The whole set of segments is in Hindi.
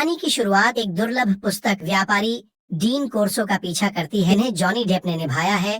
कहानी की शुरुआत एक दुर्लभ पुस्तक व्यापारी डीन कोर्सो का पीछा करती है, इन्हें जॉनी डेप ने निभाया है।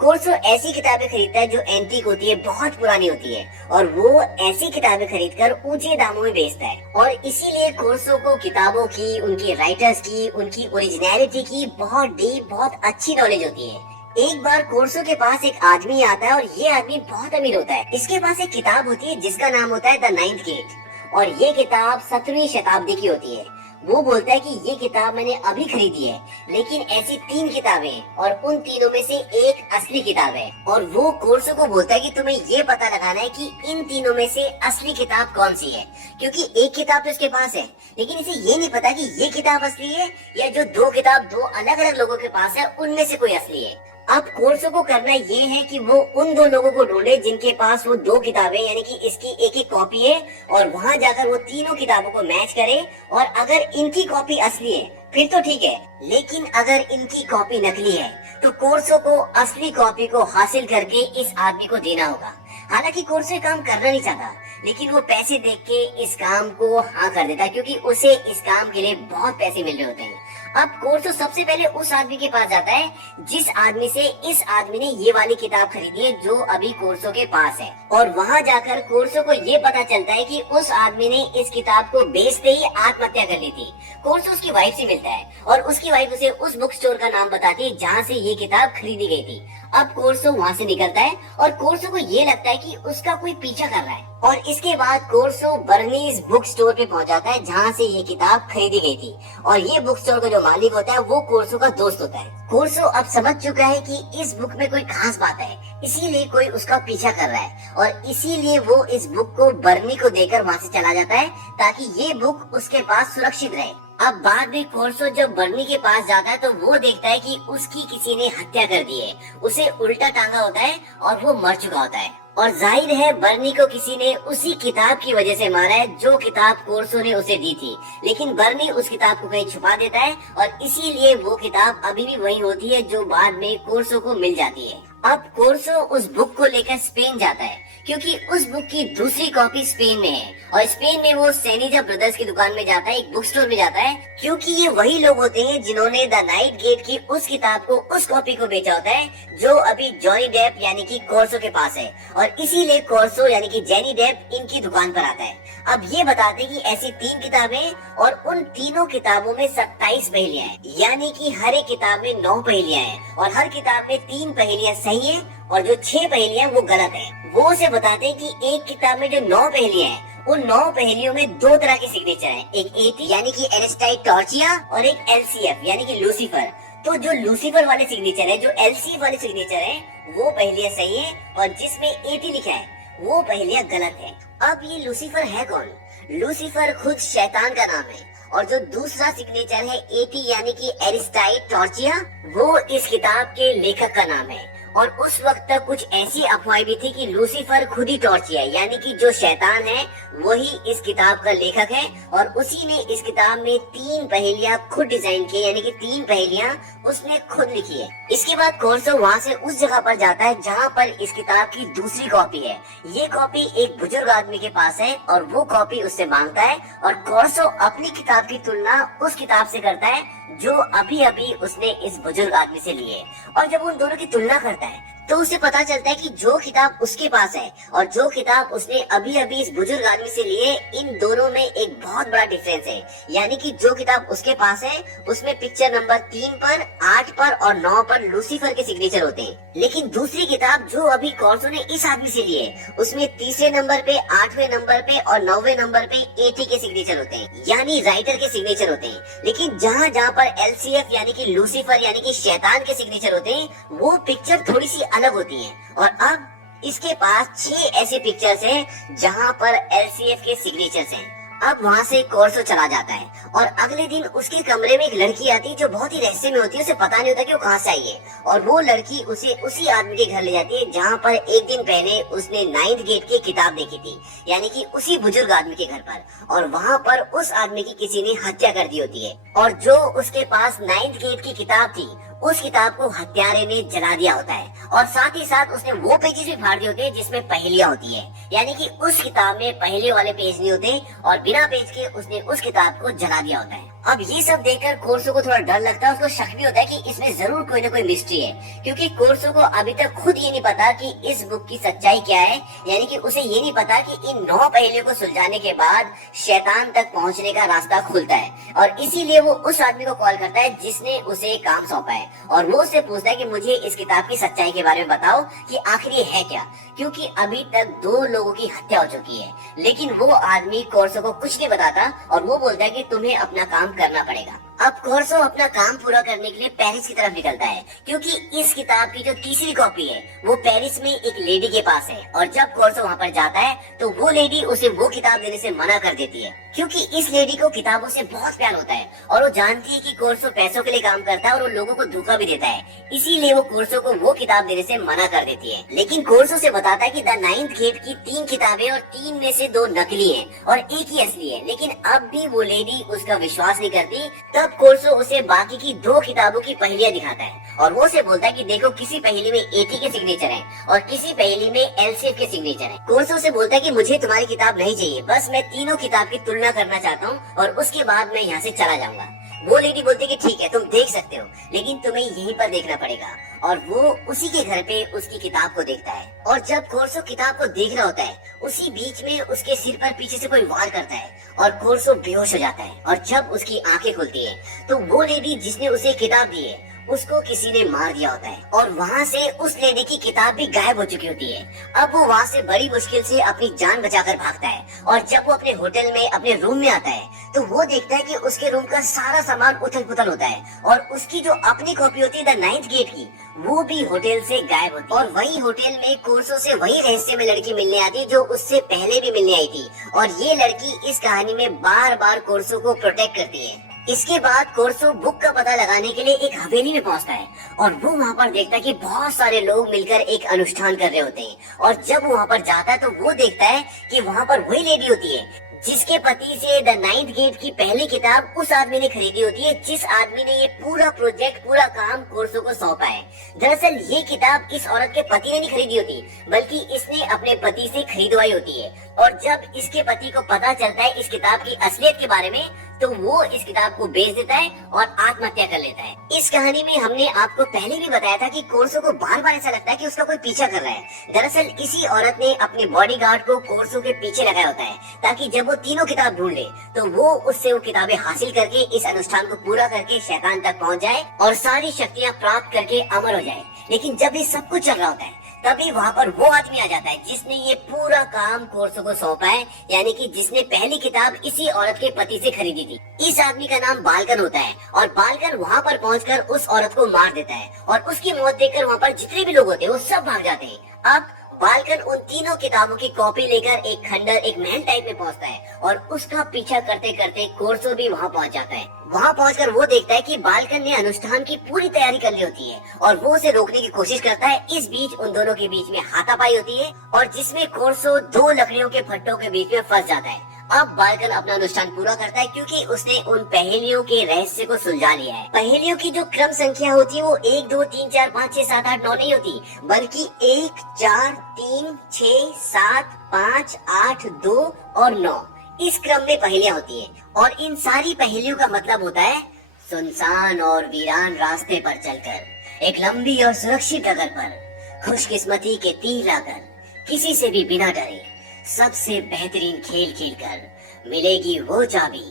कोर्सो ऐसी किताबें खरीदता है जो एंटीक होती है, बहुत पुरानी होती है, और वो ऐसी किताबें खरीदकर ऊंचे दामों में बेचता है। और इसीलिए कोर्सो को किताबों की, उनके राइटर्स की, उनकी ओरिजिनलिटी की बहुत डीप, बहुत अच्छी नॉलेज होती है। एक बार कोर्सो के पास एक आदमी आता है और ये आदमी बहुत अमीर होता है। इसके पास एक किताब होती है जिसका नाम होता है द नाइन्थ गेट, और ये किताब 17वीं शताब्दी की होती है। वो बोलता है कि ये किताब मैंने अभी खरीदी है, लेकिन ऐसी 3 किताबें और उन तीनों में से एक असली किताब है। और वो कोर्सो को बोलता है कि तुम्हें ये पता लगाना है कि इन तीनों में से असली किताब कौन सी है, क्योंकि एक किताब तो इसके पास है, लेकिन इसे ये नहीं पता कि ये किताब असली है या जो 2 किताब 2 अलग अलग लोगों के पास है उनमें से कोई असली है। अब कोर्सो को करना ये है कि वो उन 2 लोगों को ढूंढे जिनके पास वो 2 किताबें यानी कि इसकी एक कॉपी है, और वहां जाकर वो तीनों किताबों को मैच करे। और अगर इनकी कॉपी असली है फिर तो ठीक है, लेकिन अगर इनकी कॉपी नकली है तो कोर्सो को असली कॉपी को हासिल करके इस आदमी को देना होगा। हालांकि कोर्सो ये काम करना नहीं चाहता, लेकिन वो पैसे देख के इस काम को हाँ कर देता है, क्योंकि उसे इस काम के लिए बहुत पैसे मिल रहे होते हैं। अब कोर्सो सबसे पहले उस आदमी के पास जाता है जिस आदमी से इस आदमी ने ये वाली किताब खरीदी है जो अभी कोर्सो के पास है, और वहां जाकर कोर्सो को ये पता चलता है कि उस आदमी ने इस किताब को बेचते ही आत्महत्या कर ली थी। कोर्सो उसकी वाइफ से मिलता है और उसकी वाइफ उसे उस बुक स्टोर का नाम बताती है जहाँ से ये किताब खरीदी गई थी। अब कोर्सो वहाँ से निकलता है और कोर्सो को ये लगता है कि उसका कोई पीछा कर रहा है, और इसके बाद कोर्सो बर्नीज बुक स्टोर पे पहुंच जाता है जहाँ से ये किताब खरीदी गई थी। और ये बुक स्टोर का जो मालिक होता है वो कोर्सो का दोस्त होता है। कोर्सो अब समझ चुका है कि इस बुक में कोई खास बात है, इसीलिए कोई उसका पीछा कर रहा है, और इसीलिए वो इस बुक को बर्नी को देकर वहाँ से चला जाता है ताकि ये बुक उसके पास सुरक्षित रहे। अब बाद में कोर्सो जब बर्नी के पास जाता है तो वो देखता है कि उसकी किसी ने हत्या कर दी है, उसे उल्टा टांगा होता है और वो मर चुका होता है। और जाहिर है बर्नी को किसी ने उसी किताब की वजह से मारा है जो किताब कोर्सो ने उसे दी थी, लेकिन बर्नी उस किताब को कहीं छुपा देता है और इसीलिए वो किताब अभी भी वही होती है जो बाद में कोर्सो को मिल जाती है। अब कोर्सो उस बुक को लेकर स्पेन जाता है, क्योंकि उस बुक की दूसरी कॉपी स्पेन में है, और स्पेन में वो सेनिजा ब्रदर्स की दुकान में जाता है, एक बुक स्टोर में जाता है, क्योंकि ये वही लोग होते हैं जिन्होंने द नाइट गेट की उस किताब को, उस कॉपी को बेचा होता है जो अभी जॉनी डेप यानी कि कोर्सो के पास है, और इसीलिए कोर्सो यानी कि जॉनी डेप इनकी दुकान पर आता है। अब ये बताते हैं कि ऐसी 3 किताबें और उन तीनों किताबों में 27 पहेलियां हैं, यानी कि हर एक किताब में 9 पहेलियां हैं, और हर किताब में 3 पहेलियां सही है और जो 6 पहेलियां वो गलत है। वो उसे बताते हैं कि एक किताब में जो 9 पहेलियां हैं उन 9 पहेलियों में 2 तरह के सिग्नेचर हैं, एक एटी यानी कि एरिस्टाइट टॉर्चिया और एक एलसीएफ यानी कि लूसीफर। तो जो लूसीफर वाले सिग्नेचर है, जो एलसीएफ वाले सिग्नेचर है, वो पहेलियां सही है, और जिसमें एटी लिखा है वो पहेलियां गलत है। अब ये लूसीफर है कौन? लूसीफर खुद शैतान का नाम है, और जो दूसरा सिग्नेचर है एटी यानी कि एरिस्टाइट टॉर्चिया, वो इस किताब के लेखक का नाम है। और उस वक्त तक कुछ ऐसी अफवाहें भी थी कि लूसीफर खुद ही टॉर्चिया यानी कि जो शैतान है वही इस किताब का लेखक है, और उसी ने इस किताब में 3 पहेलियां खुद डिजाइन की, यानी कि 3 पहेलियां उसने खुद लिखी है। इसके बाद कोर्सो वहाँ से उस जगह पर जाता है जहाँ पर इस किताब की दूसरी कॉपी है। ये कॉपी एक बुजुर्ग आदमी के पास है और वो कॉपी उससे मांगता है, और कोर्सो अपनी किताब की तुलना उस किताब से करता है जो अभी अभी उसने इस बुजुर्ग आदमी से ली है। और जब उन दोनों की तुलना करता है तो उसे पता चलता है कि जो किताब उसके पास है और जो किताब उसने अभी अभी इस बुजुर्ग आदमी से ली है, इन दोनों में एक बहुत बड़ा डिफरेंस है। यानी कि जो किताब उसके पास है उसमें पिक्चर नंबर 3 पर, 8 पर और 9 पर लूसीफर के सिग्नेचर होते हैं, लेकिन दूसरी किताब जो अभी कोर्सो ने इस आदमी से ली है उसमें तीसरे नंबर पे, 8वें नंबर पे और 9वें नंबर पे एटी के सिग्नेचर होते हैं, यानी राइटर के सिग्नेचर होते हैं। लेकिन जहाँ जहाँ पर एलसीएफ यानी कि लूसीफर यानी कि शैतान के सिग्नेचर होते हैं वो पिक्चर थोड़ी सी अलग होती है। और अब इसके पास 6 ऐसे पिक्चर्स हैं जहाँ पर एलसीएफ के सिग्नेचर्स हैं। अब वहाँ से कोर्सो चला जाता है और अगले दिन उसके कमरे में एक लड़की आती है जो बहुत ही रहस्य में होती है, उसे पता नहीं होता कि वो कहाँ से आई है, और वो लड़की उसे उसी आदमी के घर ले जाती है जहाँ पर एक दिन पहले उसने 9th गेट की किताब देखी थी, यानी कि उसी बुजुर्ग आदमी के घर पर, और वहाँ पर उस आदमी की किसी ने हत्या कर दी होती है। और जो उसके पास 9th गेट की किताब थी उस किताब को हत्यारे ने जला दिया होता है और साथ ही साथ उसने वो पेजेस भी फाड़ दिए होते हैं जिसमें पहेलियां होती है। यानी कि उस किताब में पहले वाले पेज नहीं होते और बिना पेज के उसने उस किताब को जला दिया होता है। अब ये सब देखकर कोर्सो को थोड़ा डर लगता है, उसको शक भी होता है कि इसमें जरूर कोई ना कोई मिस्ट्री है, क्योंकि कोर्सो को अभी तक खुद ये नहीं पता कि इस बुक की सच्चाई क्या है। यानी कि उसे ये नहीं पता कि इन 9 पहेलियों को सुलझाने के बाद शैतान तक पहुंचने का रास्ता खुलता है। और इसीलिए वो उस आदमी को कॉल करता है जिसने उसे काम सौंपा है और वो उससे पूछता है कि मुझे इस किताब की सच्चाई के बारे में बताओ कि आखिर ये है क्या, क्योंकि अभी तक 2 लोगों की हत्या हो चुकी है। लेकिन वो आदमी कोर्सो को कुछ नहीं बताता और वो बोलता है कि तुम्हें अपना काम करना पड़ेगा। अब कोर्सो अपना काम पूरा करने के लिए पेरिस की तरफ निकलता है, क्योंकि इस किताब की जो तीसरी कॉपी है वो पेरिस में एक लेडी के पास है। और जब कोर्सो वहाँ पर जाता है तो वो लेडी उसे वो किताब देने से मना कर देती है, क्योंकि इस लेडी को किताबों से बहुत प्यार होता है और वो जानती है कि कोर्सो पैसों के लिए काम करता है और वो लोगों को धोखा भी देता है। इसीलिए वो कोर्सो को वो किताब देने से मना कर देती है। लेकिन कोर्सो से बताता है कि द 9th गेट की 3 किताबें और 3 में से 2 नकली हैं और एक ही असली है। लेकिन अब भी वो लेडी उसका विश्वास नहीं करती। तब कोर्सो उसे बाकी की 2 किताबों की पहेलियां दिखाता है और वो उसे बोलता है कि देखो, किसी पहेली में एटी के सिग्नेचर है और किसी पहेली में एलसीएफ के सिग्नेचर है। कोर्सो से बोलता है कि मुझे तुम्हारी किताब नहीं चाहिए, बस मैं तीनों किताब की तुलना करना चाहता हूँ और उसके बाद मैं यहाँ से चला जाऊंगा। वो लेडी बोलती है कि ठीक है, तुम देख सकते हो, लेकिन तुम्हें यहीं पर देखना पड़ेगा। और वो उसी के घर पे उसकी किताब को देखता है और जब कोर्सो किताब को देख रहा होता है उसी बीच में उसके सिर पर पीछे से कोई वार करता है और कोर्सो बेहोश हो जाता है। और जब उसकी आंखें खुलती है तो वो लेडी जिसने उसे किताब दी है उसको किसी ने मार दिया होता है और वहाँ से उस लेडी की किताब भी गायब हो चुकी होती है। अब वो वहाँ से बड़ी मुश्किल से अपनी जान बचाकर भागता है और जब वो अपने होटल में अपने रूम में आता है तो वो देखता है कि उसके रूम का सारा सामान उथल पुथल होता है और उसकी जो अपनी कॉपी होती है द 9th गेट की, वो भी होटल से गायब होती है। और वही होटल में कोर्सो से वही रहस्य में लड़की मिलने आती है जो उससे पहले भी मिलने आई थी और ये लड़की इस कहानी में बार बार कोर्सो को प्रोटेक्ट करती है। इसके बाद कोर्सो बुक का पता लगाने के लिए एक हवेली में पहुंचता है और वो वहाँ पर देखता है कि बहुत सारे लोग मिलकर एक अनुष्ठान कर रहे होते हैं। और जब वो वहाँ पर जाता है तो वो देखता है कि वहाँ पर वही लेडी होती है जिसके पति से द 9th गेट की पहली किताब उस आदमी ने खरीदी होती है, जिस आदमी ने ये पूरा प्रोजेक्ट, पूरा काम कोर्सो को सौंपा है। दरअसल ये किताब इस औरत के पति ने नहीं खरीदी होती, बल्कि इसने अपने पति से खरीदवाई होती है। और जब इसके पति को पता चलता है इस किताब की असलियत के बारे में तो वो इस किताब को बेच देता है और आत्महत्या कर लेता है। इस कहानी में हमने आपको पहले भी बताया था कि कोर्सो को बार बार ऐसा लगता है कि उसका कोई पीछा कर रहा है। दरअसल इसी औरत ने अपने बॉडीगार्ड को कोर्सो के पीछे लगाया होता है ताकि जब वो तीनों किताब ढूंढ ले तो वो उससे वो किताबें हासिल करके इस अनुष्ठान को पूरा करके शैतान तक पहुंच जाए और सारी शक्तियां प्राप्त करके अमर हो जाए। लेकिन जब ये सब कुछ चल रहा होता है तभी वहाँ पर वो आदमी आ जाता है जिसने ये पूरा काम कोर्सो को सौंपा है, यानी कि जिसने पहली किताब इसी औरत के पति से खरीदी थी। इस आदमी का नाम बाल्कन होता है और बाल्कन वहाँ पर पहुंचकर उस औरत को मार देता है और उसकी मौत देखकर वहाँ पर जितने भी लोग होते हैं वो सब भाग जाते हैं। अब बाल्कन उन तीनों किताबों की कॉपी लेकर एक खंडर, एक महल टाइप में पहुंचता है और उसका पीछा करते करते कोर्सो भी वहां पहुंच जाता है। वहां पहुंचकर वो देखता है कि बाल्कन ने अनुष्ठान की पूरी तैयारी कर ली होती है और वो उसे रोकने की कोशिश करता है। इस बीच उन दोनों के बीच में हाथापाई होती है और जिसमें कोर्सो 2 लकड़ियों के फट्टों के बीच में फंस जाता है। अब बाल्कन अपना अनुष्ठान पूरा करता है क्योंकि उसने उन पहेलियों के रहस्य को सुलझा लिया है। पहेलियों की जो क्रम संख्या होती है वो 1 2 3 4 5 6 7 8 9 नहीं होती, बल्कि 1 4 3 6 7 5 8 2 और 9 इस क्रम में पहेलियां होती है। और इन सारी पहेलियों का मतलब होता है सुनसान और वीरान रास्ते पर चलकर, एक लंबी और सुरक्षित डगर पर, खुशकिस्मती के तीर लाकर, किसी से भी बिना डरे, सबसे बेहतरीन खेल खेलकर मिलेगी वो चाबी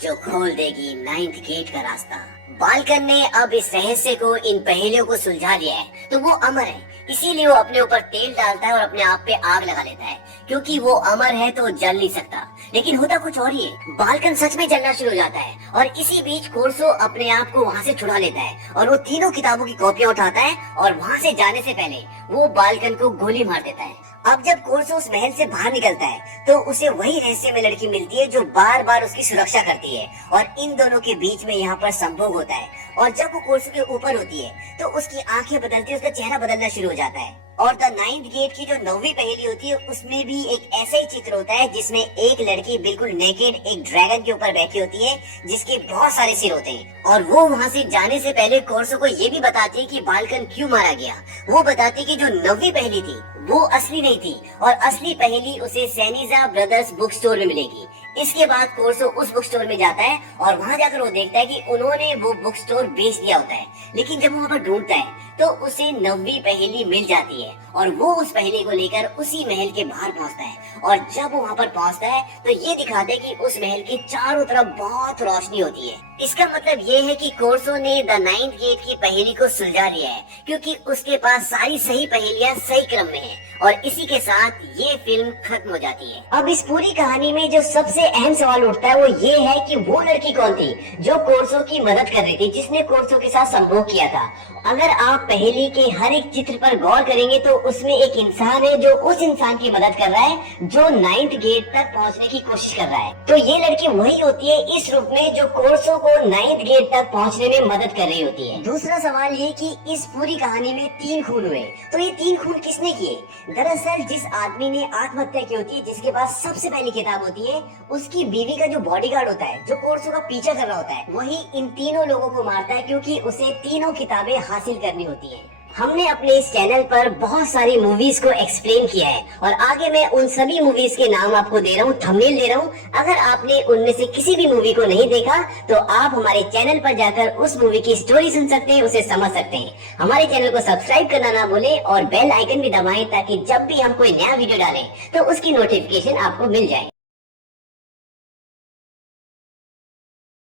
जो खोल देगी 9th गेट का रास्ता। बाल्कन ने अब इस रहस्य को, इन पहेलियों को सुलझा लिया है तो वो अमर है। इसीलिए वो अपने ऊपर तेल डालता है और अपने आप पे आग लगा लेता है, क्योंकि वो अमर है तो जल नहीं सकता। लेकिन होता कुछ और ही है, बाल्कन सच में जलना शुरू हो जाता है और इसी बीच कोर्सो अपने आप को वहाँ से छुड़ा लेता है और वो तीनों किताबों की कॉपियां उठाता है और वहाँ से जाने से पहले वो बाल्कन को गोली मार देता है। अब जब कोर्सो उस महल से बाहर निकलता है तो उसे वही रहस्य में लड़की मिलती है जो बार बार उसकी सुरक्षा करती है और इन दोनों के बीच में यहाँ पर संभोग होता है और जब वो कोर्सो के ऊपर होती है तो उसकी आंखें बदलती है, उसका चेहरा बदलना शुरू हो जाता है। और द नाइन्थ गेट की जो 9वीं पहेली होती है उसमें भी एक ऐसा ही चित्र होता है जिसमें एक लड़की बिल्कुल नेकेड एक ड्रैगन के ऊपर बैठी होती है जिसके बहुत सारे सिर होते हैं, और वो वहाँ से जाने से पहले कोर्सो को ये भी बताती है कि बाल्कन क्यों मारा गया। वो बताती है कि जो 9वीं पहेली थी वो असली नहीं थी और असली पहेली उसे सैनिजा ब्रदर्स बुक स्टोर में मिलेगी। इसके बाद कोर्सो उस बुक स्टोर में जाता है और वहाँ जाकर वो देखता है कि उन्होंने वो बुक स्टोर बेच दिया होता है, लेकिन जब वो वहाँ पर ढूंढता है तो उसे 9वीं पहेली मिल जाती है और वो उस पहेली को लेकर उसी महल के बाहर पहुंचता है। और जब वो वहाँ पर पहुंचता है तो ये दिखाता है कि उस महल के चारों तरफ बहुत रोशनी होती है। इसका मतलब ये है कि कोर्सो ने द नाइन्थ गेट की पहेली को सुलझा लिया है, क्योंकि उसके पास सारी सही पहेलियां सही क्रम में हैं। और इसी के साथ ये फिल्म खत्म हो जाती है। अब इस पूरी कहानी में जो सबसे अहम सवाल उठता है वो ये है कि वो लड़की कौन थी जो कोर्सो की मदद कर रही थी, जिसने कोर्सो के साथ संभोग किया था। अगर आप पहेली के हर एक चित्र पर गौर करेंगे तो उसमें एक इंसान है जो उस इंसान की मदद कर रहा है जो 9th गेट तक पहुंचने की कोशिश कर रहा है। तो ये लड़की वही होती है इस रूप में जो कोर्सो को 9th गेट तक पहुंचने में मदद कर रही होती है। दूसरा सवाल ये कि इस पूरी कहानी में 3 खून हुए, तो ये 3 खून किसने किए? दरअसल जिस आदमी ने आत्महत्या की होती है, जिसके पास सबसे पहली किताब होती है, उसकी बीवी का जो बॉडीगार्ड होता है, जो कोर्सो का पीछा कर रहा होता है, वही इन तीनों लोगों को मारता है क्योंकि उसे तीनों किताबें हासिल करनी होती है। हमने अपने इस चैनल पर बहुत सारी मूवीज को एक्सप्लेन किया है और आगे मैं उन सभी मूवीज के नाम आपको दे रहा हूँ, थंबनेल दे रहा हूँ। अगर आपने उनमें से किसी भी मूवी को नहीं देखा तो आप हमारे चैनल पर जाकर उस मूवी की स्टोरी सुन सकते हैं, उसे समझ सकते हैं। हमारे चैनल को सब्सक्राइब करना ना भूलें और बेल आइकन भी दबाएं ताकि जब भी हम कोई नया वीडियो डालें तो उसकी नोटिफिकेशन आपको मिल जाए।